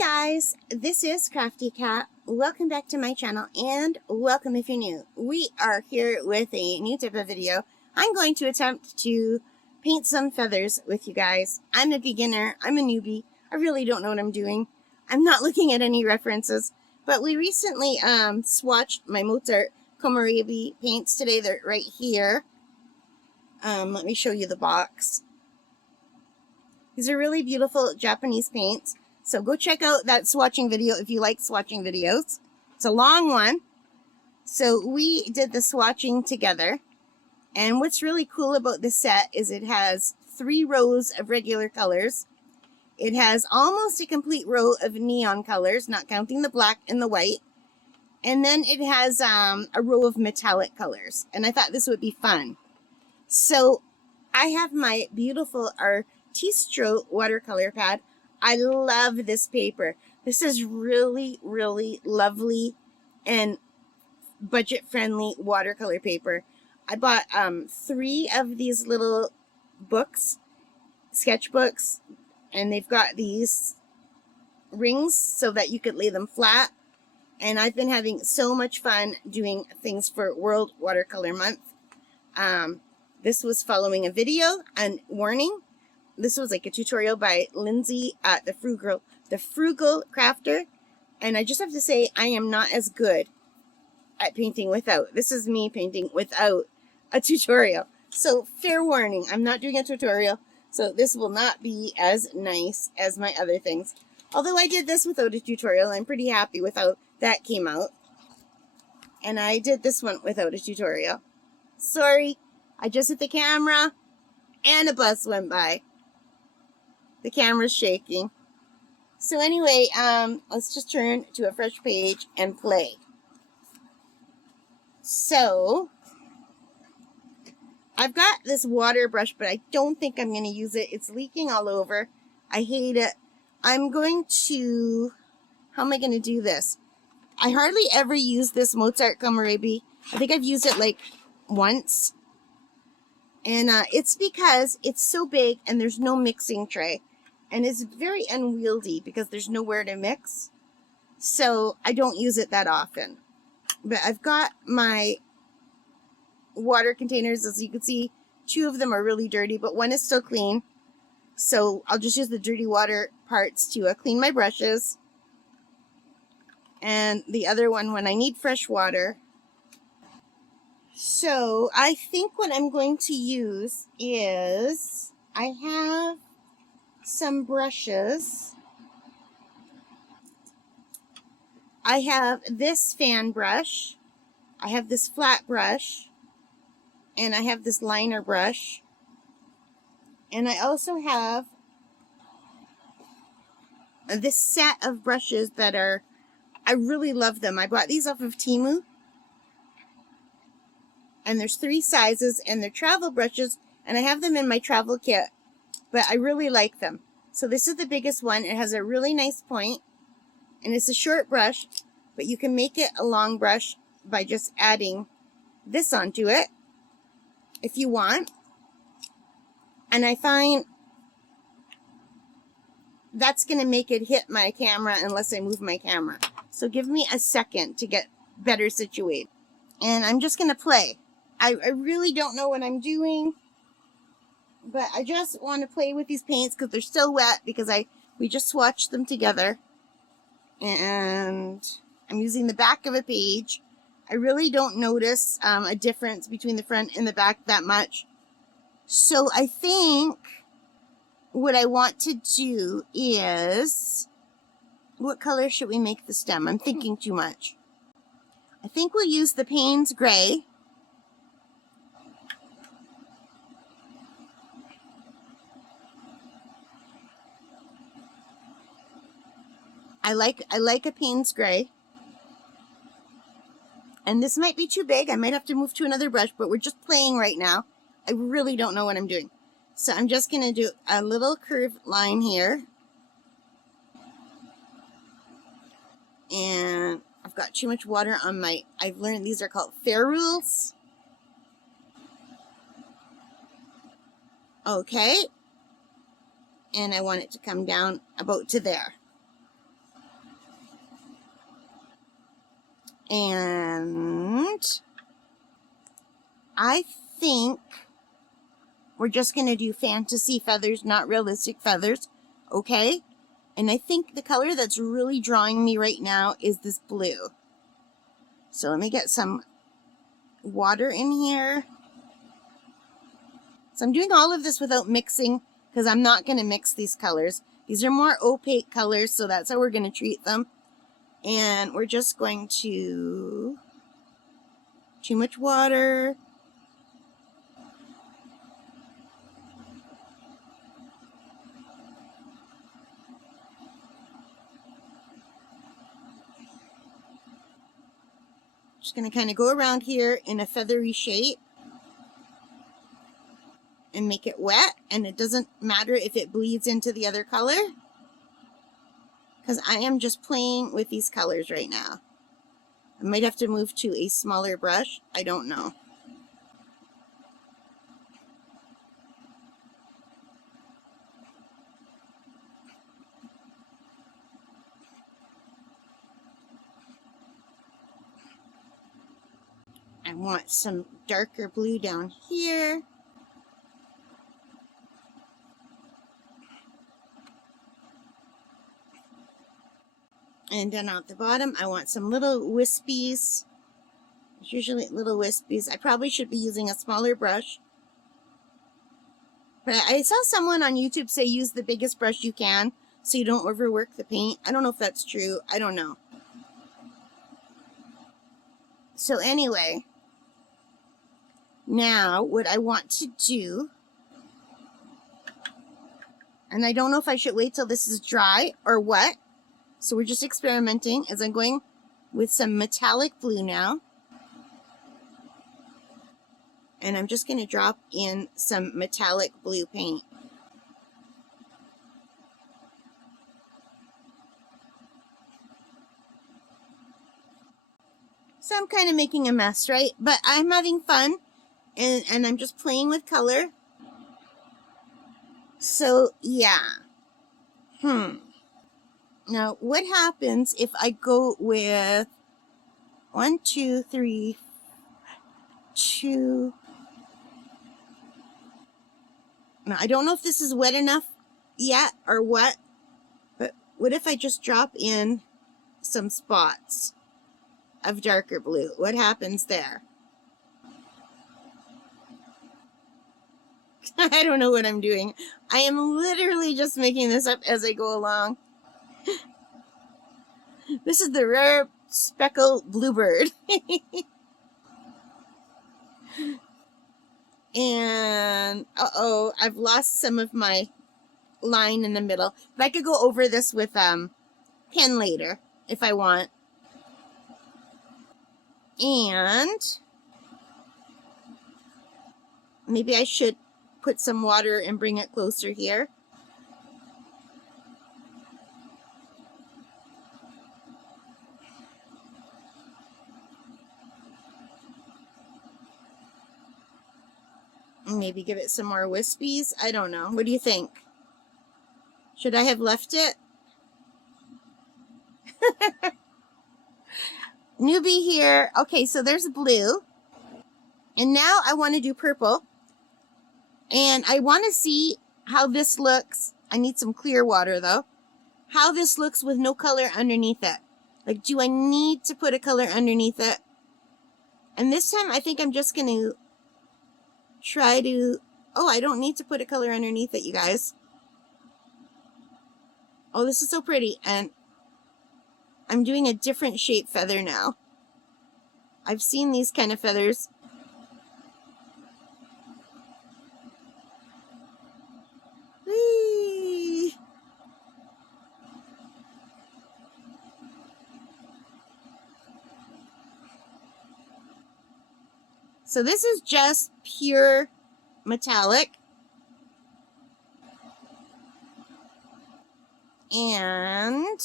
guys, this is Crafty Cat. Welcome back to my channel and welcome if you're new. We are here with a new type of video. I'm going to attempt to paint some feathers with you guys. I'm a beginner, I'm a newbie, I really don't know what I'm doing. I'm not looking at any references, but we recently swatched my Mozart Komorebi paints today. They're right here. Let me show you the box. These are really beautiful Japanese paints. So go check out that swatching video if you like swatching videos. It's a long one. So we did the swatching together. And what's really cool about this set is it has 3 rows of regular colors. It has almost a complete row of neon colors, not counting the black and the white. And then it has a row of metallic colors. And I thought this would be fun. So I have my beautiful Artistro watercolor pad. I love this paper. This is really, really lovely and budget-friendly watercolor paper. I bought 3 of these little books, sketchbooks, and they've got these rings so that you could lay them flat. And I've been having so much fun doing things for World Watercolor Month. This was following a video, and warning, this was like a tutorial by Lindsay at the Frugal Crafter. And I just have to say, I am not as good at painting without. This is me painting without a tutorial. So fair warning, I'm not doing a tutorial. So this will not be as nice as my other things. Although I did this without a tutorial, I'm pretty happy with how that came out. And I did this one without a tutorial. Sorry, I just hit the camera and a bus went by. The camera's shaking. So anyway, let's just turn to a fresh page and play. So, I've got this water brush, but I don't think I'm going to use it. It's leaking all over. I hate it. I'm going to... How am I going to do this? I hardly ever use this Mozart Komorebi. I think I've used it like once. And it's because it's so big and there's no mixing tray. And it's very unwieldy because there's nowhere to mix. So I don't use it that often. But I've got my water containers. As you can see, 2 of them are really dirty, but one is still clean. So I'll just use the dirty water parts to clean my brushes. And the other one when I need fresh water. So I think what I'm going to use is, I have some brushes. I have this fan brush, I have this flat brush, and I have this liner brush, and I also have this set of brushes that are, I really love them. I bought these off of Temu, and there's 3 sizes, and they're travel brushes, and I have them in my travel kit. But I really like them. So this is the biggest one. It has a really nice point. And it's a short brush. But you can make it a long brush by just adding this onto it. If you want. And I find that's going to make it hit my camera unless I move my camera. So give me a second to get better situated. And I'm just going to play. I really don't know what I'm doing. But I just want to play with these paints because they're still wet because we just swatched them together. And I'm using the back of a page. I really don't notice a difference between the front and the back that much. So I think what I want to do is, what color should we make the stem? I'm thinking too much. I think we'll use the Payne's Gray. I like a Payne's Gray. And this might be too big. I might have to move to another brush, but we're just playing right now. I really don't know what I'm doing. So I'm just going to do a little curved line here. And I've got too much water on my, I've learned these are called fair rules. Okay. And I want it to come down about to there. And I think we're just going to do fantasy feathers, not realistic feathers. Okay? And I think the color that's really drawing me right now is this blue. So let me get some water in here. So I'm doing all of this without mixing because I'm not going to mix these colors. These are more opaque colors, so that's how we're going to treat them. And we're just going to... Too much water. Just going to kind of go around here in a feathery shape and make it wet, and it doesn't matter if it bleeds into the other color because I am just playing with these colors right now. I might have to move to a smaller brush. I don't know. I want some darker blue down here. And then at the bottom, I want some little wispies. There's usually little wispies. I probably should be using a smaller brush. But I saw someone on YouTube say use the biggest brush you can so you don't overwork the paint. I don't know if that's true. I don't know. So anyway, now what I want to do, and I don't know if I should wait till this is dry or what. So we're just experimenting as I'm going with some metallic blue now. And I'm just going to drop in some metallic blue paint. So I'm kind of making a mess, right? But I'm having fun and I'm just playing with color. So yeah. Now, what happens if I go with 1, 2, 3, 2... Now, I don't know if this is wet enough yet or what, but what if I just drop in some spots of darker blue? What happens there? I don't know what I'm doing. I am literally just making this up as I go along. This is the rare speckled bluebird. And, uh-oh, I've lost some of my line in the middle. But I could go over this with pen later if I want. And maybe I should put some water and bring it closer here. Maybe give it some more wispies. I don't know. What do you think? Should I have left it? Newbie here. Okay, so there's blue. And now I want to do purple. And I want to see how this looks. I need some clear water though. How this looks with no color underneath it. Like, do I need to put a color underneath it? And this time I think I'm just going to try to... Oh, I don't need to put a color underneath it, you guys. Oh, this is so pretty. And I'm doing a different shape feather now. I've seen these kind of feathers. Whee! So this is just pure metallic. And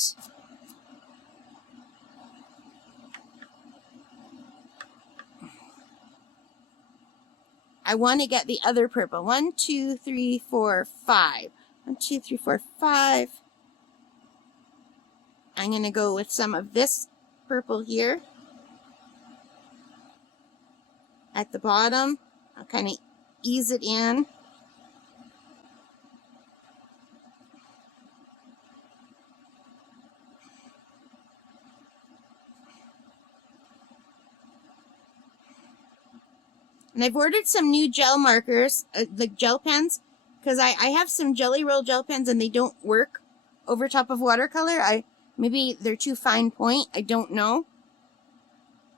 I want to get the other purple. 1, 2, 3, 4, 5. 1, 2, 3, 4, 5. I'm going to go with some of this purple here. at the bottom. I'll kind of ease it in. And I've ordered some new gel markers, like gel pens, because I have some Jelly Roll gel pens and they don't work over top of watercolor. Maybe they're too fine point, I don't know.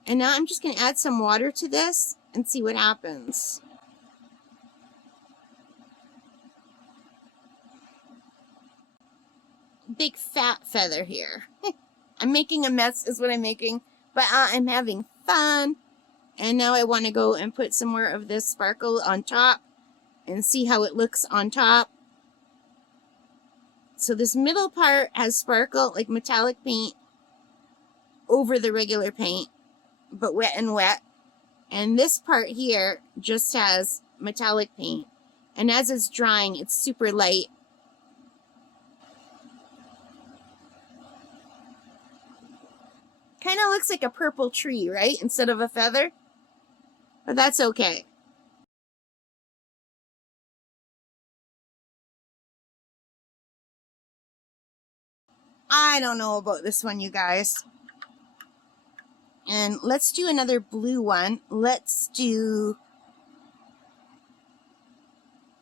And now I'm just going to add some water to this and see what happens. Big fat feather here. I'm making a mess is what I'm making, but I'm having fun. And now I want to go and put some more of this sparkle on top and see how it looks on top. So this middle part has sparkle, like metallic paint, over the regular paint, but wet and wet. And this part here just has metallic paint. And as it's drying, it's super light. Kind of looks like a purple tree, right? Instead of a feather. But that's okay. I don't know about this one, you guys. And let's do another blue one. Let's do...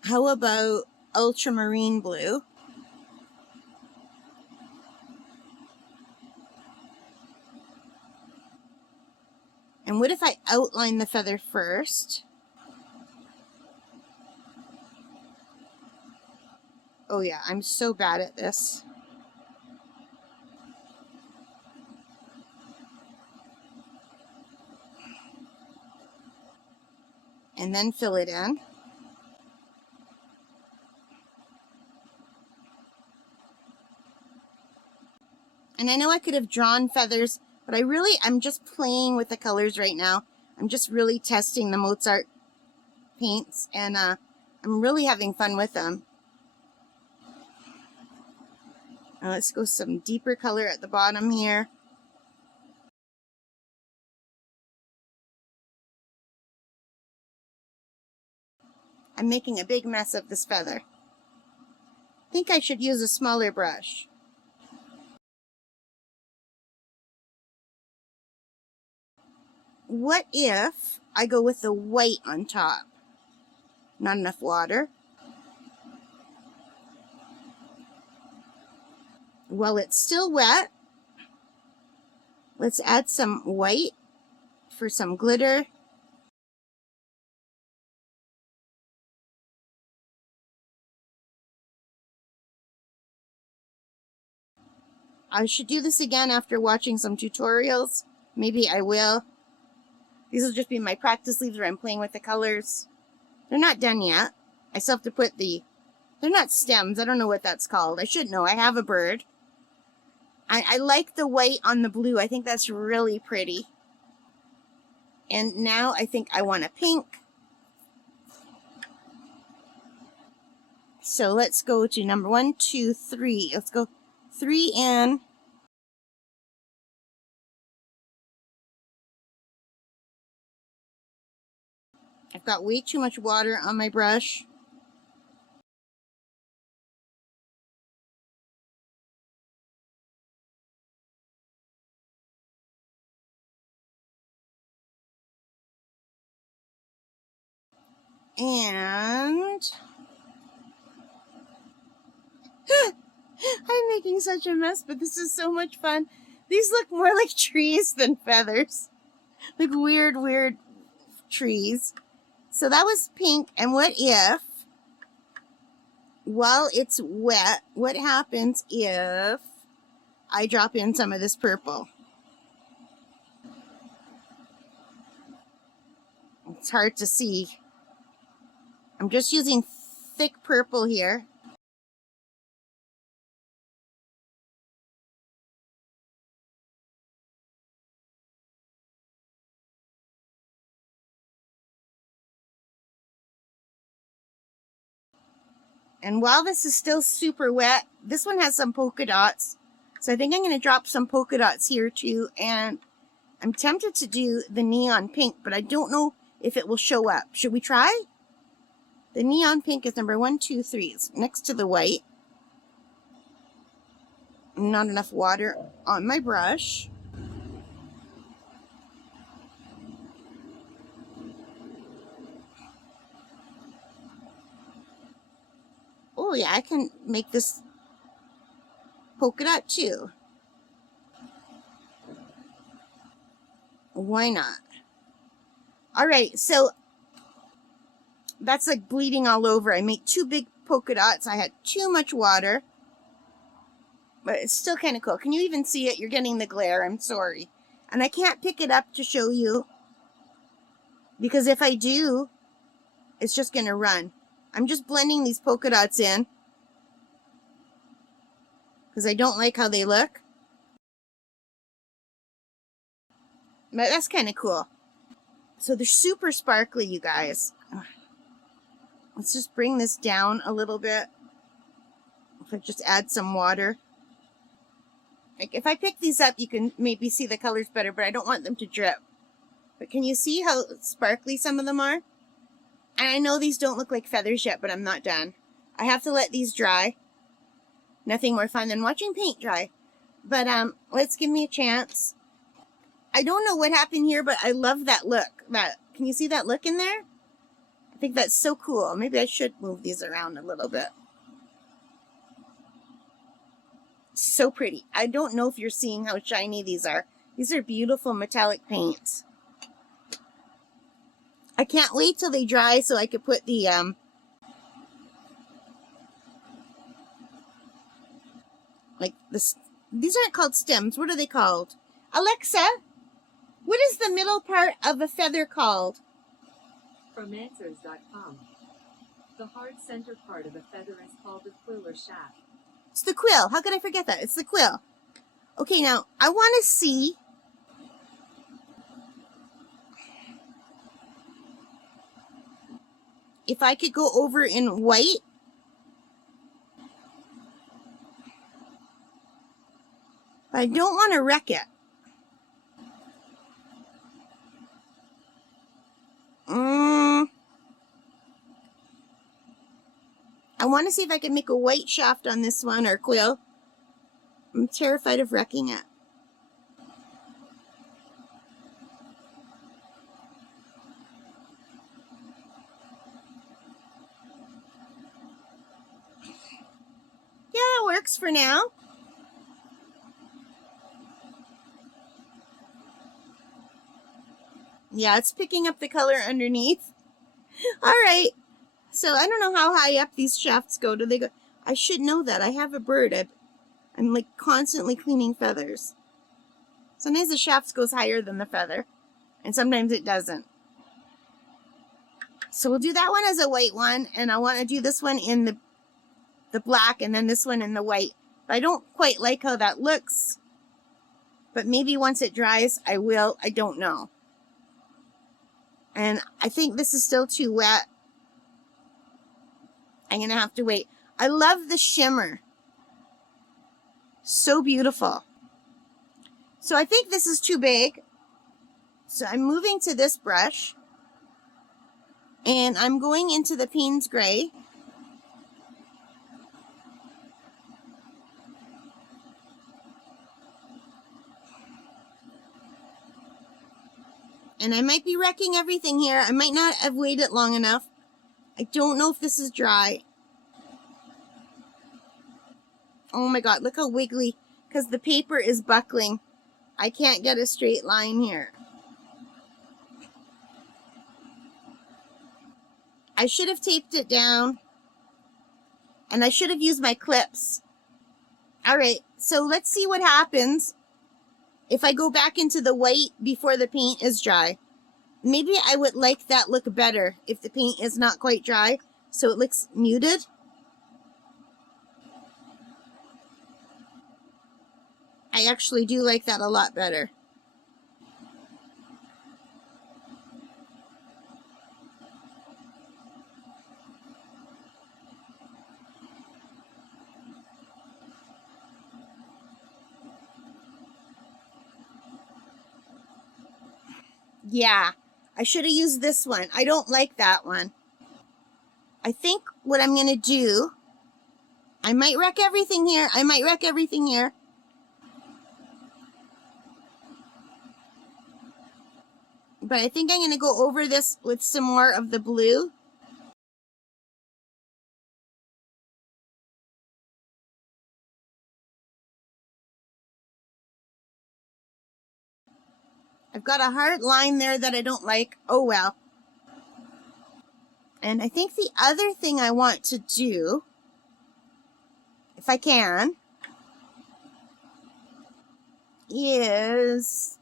How about ultramarine blue? And what if I outline the feather first? Oh yeah, I'm so bad at this. And then fill it in. And I know I could have drawn feathers, but I'm just playing with the colors right now. I'm just really testing the Mozart paints, and I'm really having fun with them. Now let's go some deeper color at the bottom here. I'm making a big mess of this feather. I think I should use a smaller brush. What if I go with the white on top? Not enough water. While it's still wet, let's add some white for some glitter. I should do this again after watching some tutorials. Maybe I will. These will just be my practice leaves where I'm playing with the colors. They're not done yet. I still have to put they're not stems. I don't know what that's called. I should know. I have a bird. I like the white on the blue. I think that's really pretty. And now I think I want a pink. So let's go to number 1, 2, 3. Let's go 3 in. I've got way too much water on my brush. And I'm making such a mess, but this is so much fun. These look more like trees than feathers. Like weird, weird trees. So that was pink. And what if, while it's wet, what happens if I drop in some of this purple? It's hard to see. I'm just using thick purple here. And while this is still super wet, this one has some polka dots. So I think I'm going to drop some polka dots here too. And I'm tempted to do the neon pink, but I don't know if it will show up. Should we try? The neon pink is number 1, 2, 3. It's next to the white. Not enough water on my brush. Oh yeah, I can make this polka dot too. Why not? All right, so that's like bleeding all over. I made 2 big polka dots. I had too much water, but it's still kind of cool. Can you even see it? You're getting the glare. I'm sorry. And I can't pick it up to show you because if I do, it's just going to run. I'm just blending these polka dots in because I don't like how they look. But that's kind of cool. So they're super sparkly, you guys. Let's just bring this down a little bit. If I just add some water. Like if I pick these up, you can maybe see the colors better, but I don't want them to drip. But can you see how sparkly some of them are? And I know these don't look like feathers yet, but I'm not done. I have to let these dry. Nothing more fun than watching paint dry. But let's give me a chance. I don't know what happened here, but I love that look. Can you see that look in there? I think that's so cool. Maybe I should move these around a little bit. So pretty. I don't know if you're seeing how shiny these are. These are beautiful metallic paints. I can't wait till they dry so I could put the like this. These aren't called stems. What are they called? Alexa, what is the middle part of a feather called? From answers.com. The hard center part of a feather is called the quill or shaft. It's the quill. How could I forget that? It's the quill. Okay, now I want to see if I could go over in white. But I don't want to wreck it. I want to see if I can make a white shaft on this one, or quill. I'm terrified of wrecking it. Yeah, that works for now. Yeah, it's picking up the color underneath. All right. So I don't know how high up these shafts go. Do they go? I should know that. I have a bird. I'm like constantly cleaning feathers. Sometimes the shaft goes higher than the feather, and sometimes it doesn't. So we'll do that one as a white one, and I want to do this one in the black, and then this one in the white. But I don't quite like how that looks. But maybe once it dries, I will. I don't know. And I think this is still too wet. I'm going to have to wait. I love the shimmer. So beautiful. So I think this is too big. So I'm moving to this brush. And I'm going into the Payne's Gray. And I might be wrecking everything here. I might not have waited long enough. I don't know if this is dry. Oh my God, look how wiggly. Because the paper is buckling. I can't get a straight line here. I should have taped it down. And I should have used my clips. All right, so let's see what happens if I go back into the white before the paint is dry. Maybe I would like that look better if the paint is not quite dry, so it looks muted. I actually do like that a lot better. Yeah, I should have used this one. I don't like that one. I think what I'm going to do, I might wreck everything here. But I think I'm going to go over this with some more of the blue. I've got a hard line there that I don't like. Oh well. And I think the other thing I want to do, if I can, is,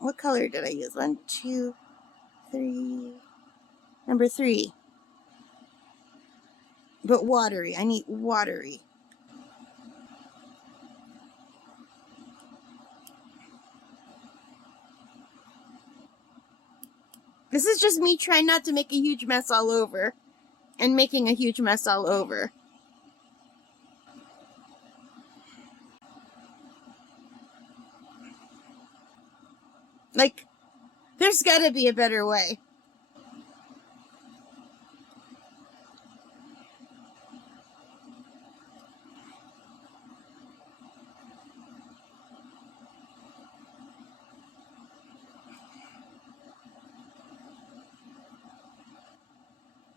what color did I use? 1, 2, 3, number 3. But watery. I need watery. This is just me trying not to make a huge mess all over. And making a huge mess all over. Like, there's gotta be a better way.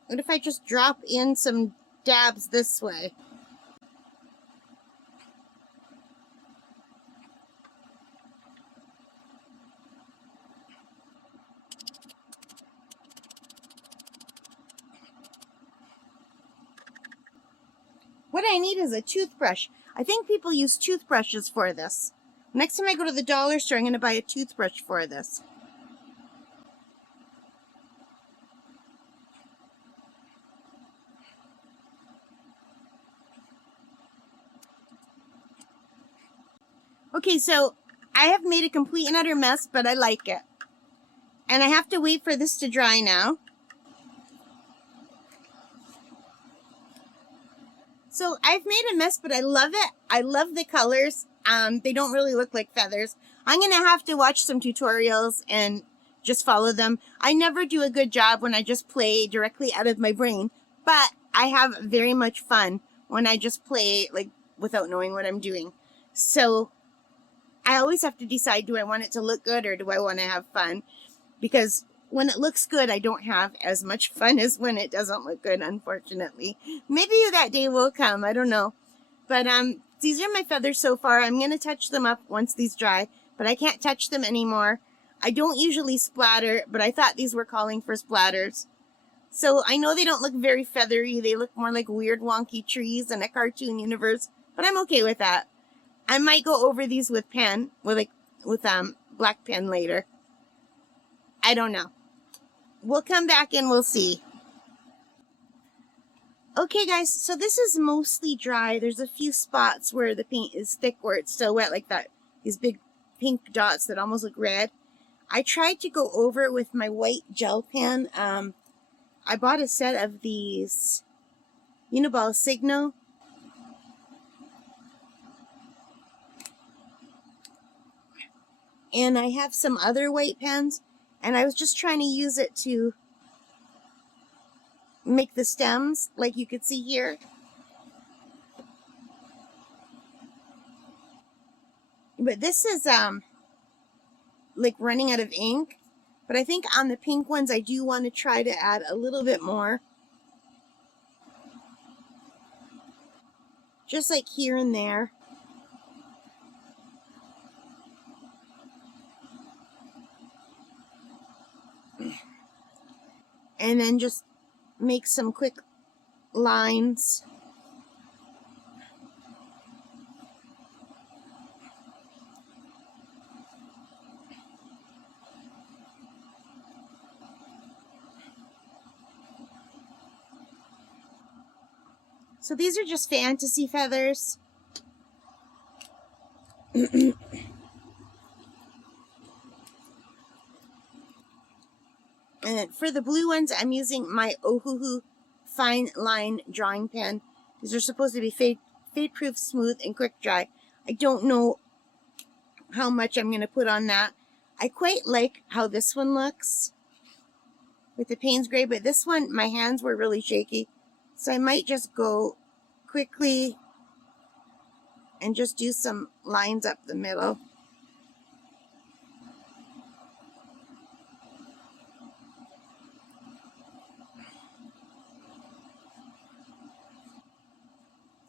What if I just drop in some dabs this way? What I need is a toothbrush. I think people use toothbrushes for this. Next time I go to the dollar store, I'm going to buy a toothbrush for this. Okay, so I have made a complete and utter mess, but I like it. And I have to wait for this to dry now. So I've made a mess, but I love it. I love the colors. They don't really look like feathers. I'm going to have to watch some tutorials and just follow them. I never do a good job when I just play directly out of my brain, but I have very much fun when I just play like without knowing what I'm doing. So I always have to decide, do I want it to look good or do I want to have fun? Because when it looks good, I don't have as much fun as when it doesn't look good, unfortunately. Maybe that day will come. I don't know. But these are my feathers so far. I'm going to touch them up once these dry, but I can't touch them anymore. I don't usually splatter, but I thought these were calling for splatters. So I know they don't look very feathery. They look more like weird wonky trees in a cartoon universe, but I'm okay with that. I might go over these with pen, with black pen later. I don't know. We'll come back and we'll see. Okay, guys, so this is mostly dry. There's a few spots where the paint is thick, where it's still wet, like that. These big pink dots that almost look red. I tried to go over it with my white gel pen. I bought a set of these Uniball Signo. And I have some other white pens. And I was just trying to use it to make the stems, like you could see here. But this is like running out of ink. But I think on the pink ones, I do want to try to add a little bit more. Just like here and there. And then just make some quick lines. So these are just fantasy feathers. And for the blue ones, I'm using my Ohuhu Fine Line Drawing Pen. These are supposed to be fade-proof, smooth, and quick dry. I don't know how much I'm going to put on that. I quite like how this one looks. with the Payne's Gray, but this one, my hands were really shaky. So I might just go quickly and just do some lines up the middle.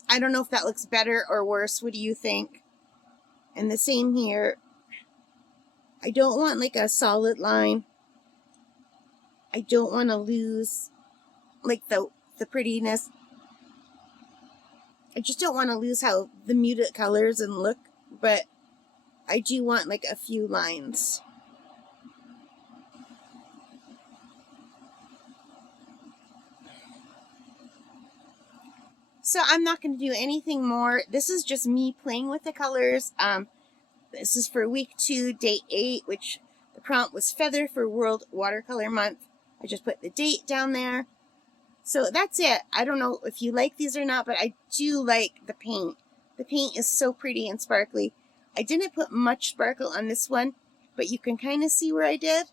I don't know if that looks better or worse. What do you think? And the same here. I don't want like a solid line. I don't want to lose like the prettiness. I just don't want to lose how the muted colors and look, but I do want like a few lines. So I'm not going to do anything more. This is just me playing with the colors. This is for week 2, day 8, which the prompt was Feather for World Watercolor Month. I just put the date down there. So that's it. I don't know if you like these or not, but I do like the paint. The paint is so pretty and sparkly. I didn't put much sparkle on this one, but you can kind of see where I did.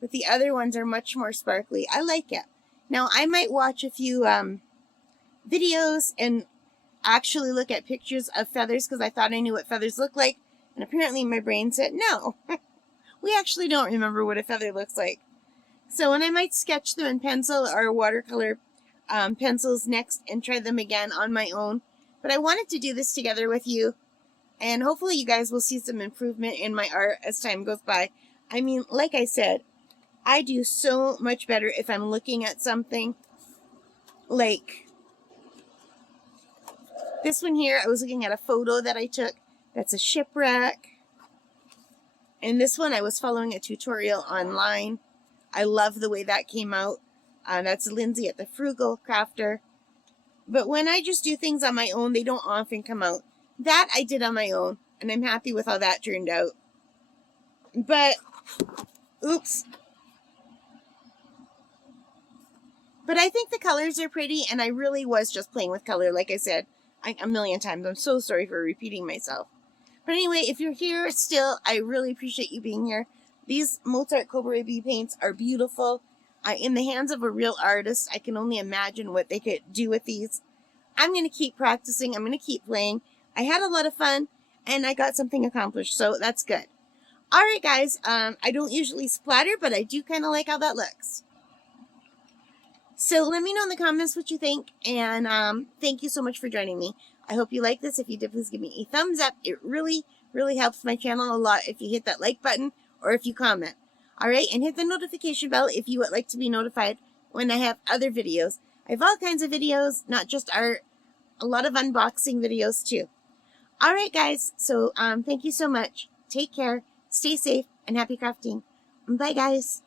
But the other ones are much more sparkly. I like it. Now, I might watch a few videos and actually look at pictures of feathers because I thought I knew what feathers look like. And apparently my brain said, no, we actually don't remember what a feather looks like. So, and I might sketch them in pencil or watercolor pencils next and try them again on my own. But I wanted to do this together with you. And hopefully you guys will see some improvement in my art as time goes by. I mean, like I said, I do so much better if I'm looking at something like this one here. I was looking at a photo that I took. That's a shipwreck. And this one I was following a tutorial online. I love the way that came out. That's Lindsay at the Frugal Crafter. But when I just do things on my own, they don't often come out. That I did on my own, and I'm happy with how that turned out. But, oops. But I think the colors are pretty, and I really was just playing with color, like I said a million times. I'm so sorry for repeating myself. But anyway, if you're here still, I really appreciate you being here. These Mozart Komorebi paints are beautiful. In the hands of a real artist, I can only imagine what they could do with these. I'm going to keep practicing. I'm going to keep playing. I had a lot of fun, and I got something accomplished, so that's good. All right, guys. I don't usually splatter, but I do kind of like how that looks. So let me know in the comments what you think, and thank you so much for joining me. I hope you like this. If you did, please give me a thumbs up. It really, really helps my channel a lot if you hit that like button or if you comment. All right, and hit the notification bell if you would like to be notified when I have other videos. I have all kinds of videos, not just art, a lot of unboxing videos too. All right, guys, so thank you so much. Take care, stay safe, and happy crafting. Bye, guys.